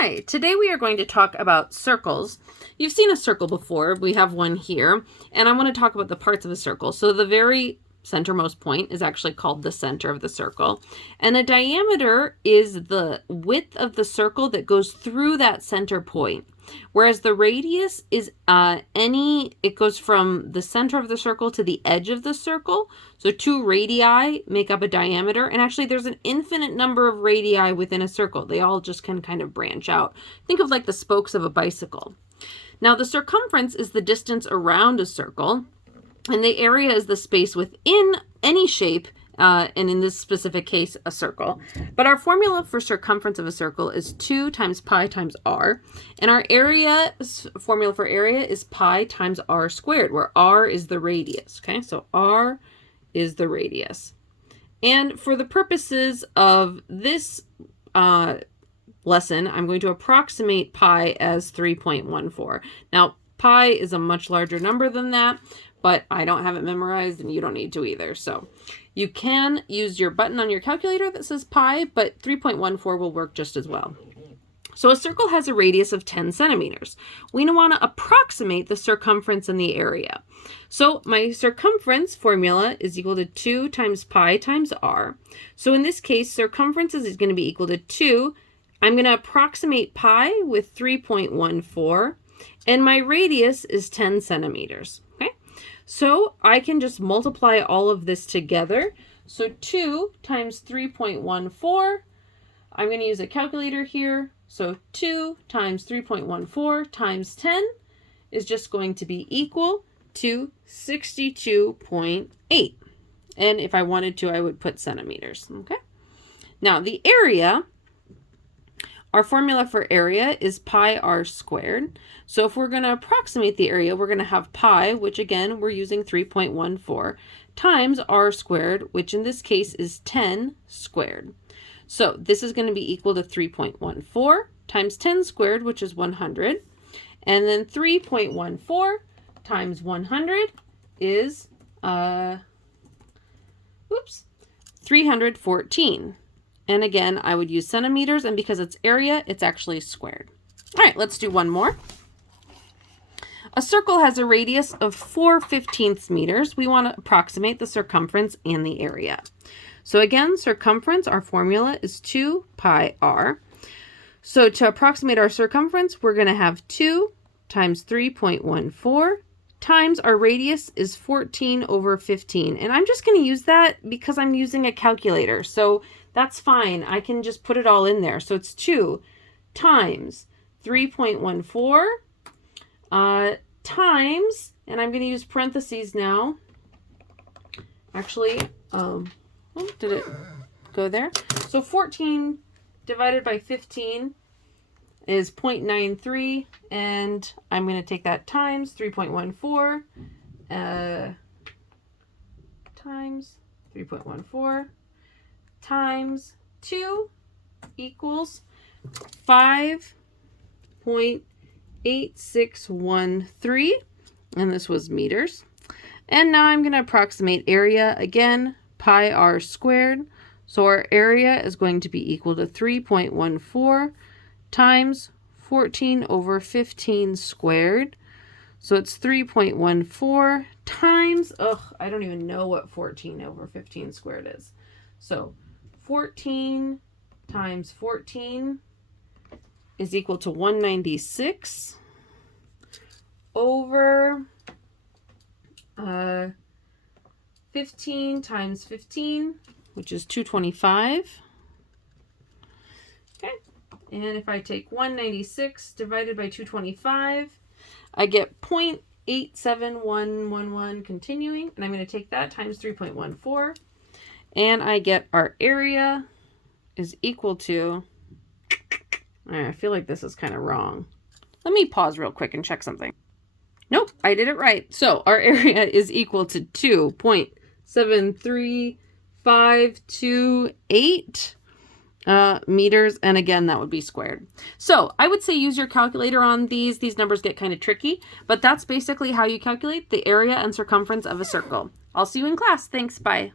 Hi, today we are going to talk about circles. You've seen a circle before. We have one here, and I want to talk about the parts of a circle. So the very centermost point is actually called the center of the circle, and a diameter is the width of the circle that goes through that center point. Whereas the radius is it goes from the center of the circle to the edge of the circle. So 2 radii make up a diameter, and actually there's an infinite number of radii within a circle. They all just can kind of branch out. Think of like the spokes of a bicycle. Now the circumference is the distance around a circle, and the area is the space within any shape, and in this specific case, a circle. But our formula for circumference of a circle is 2 times pi times r. And our formula for area is pi times r squared, where r is the radius. Okay, so r is the radius. And for the purposes of this lesson, I'm going to approximate pi as 3.14. Now, pi is a much larger number than that, but I don't have it memorized and you don't need to either. So you can use your button on your calculator that says pi, but 3.14 will work just as well. So a circle has a radius of 10 centimeters. We want to approximate the circumference and the area. So my circumference formula is equal to 2 times pi times r. So in this case, circumference is going to be equal to 2. I'm going to approximate pi with 3.14, and my radius is 10 centimeters. Okay, so I can just multiply all of this together. So 2 times 3.14, I'm going to use a calculator here. So 2 times 3.14 times 10 is just going to be equal to 62.8. And if I wanted to, I would put centimeters. Okay. Now the area, our formula for area is pi r squared. So if we're going to approximate the area, we're going to have pi, which again, we're using 3.14, times r squared, which in this case is 10 squared. So this is going to be equal to 3.14 times 10 squared, which is 100. And then 3.14 times 100 is 314. And again, I would use centimeters, and because it's area, it's actually squared. All right, let's do one more. A circle has a radius of 4/15 meters. We want to approximate the circumference and the area. So again, circumference, our formula is 2 pi r. So to approximate our circumference, we're going to have 2 times 3.14 times our radius is 14/15. And I'm just going to use that because I'm using a calculator. So that's fine. I can just put it all in there. So it's 2 times 3.14 times, and I'm going to use parentheses now. Actually, did it go there? So 14 divided by 15 is 0.93, and I'm going to take that times 3.14 times 3.14 times 2 equals 5.8613, and this was meters. And now I'm going to approximate area again, pi r squared. So our area is going to be equal to 3.14 times 14/15 squared. So it's 3.14 times, I don't even know what 14/15 squared is. So 14 times 14 is equal to 196 over 15 times 15, which is 225. Okay, and if I take 196 divided by 225, I get 0.87111 continuing, and I'm going to take that times 3.14, and I get our area is equal to, I feel like this is kind of wrong. Let me pause real quick and check something. Nope, I did it right. So our area is equal to 2.73528 meters. And again, that would be squared. So I would say use your calculator on these. These numbers get kind of tricky, but that's basically how you calculate the area and circumference of a circle. I'll see you in class. Thanks. Bye.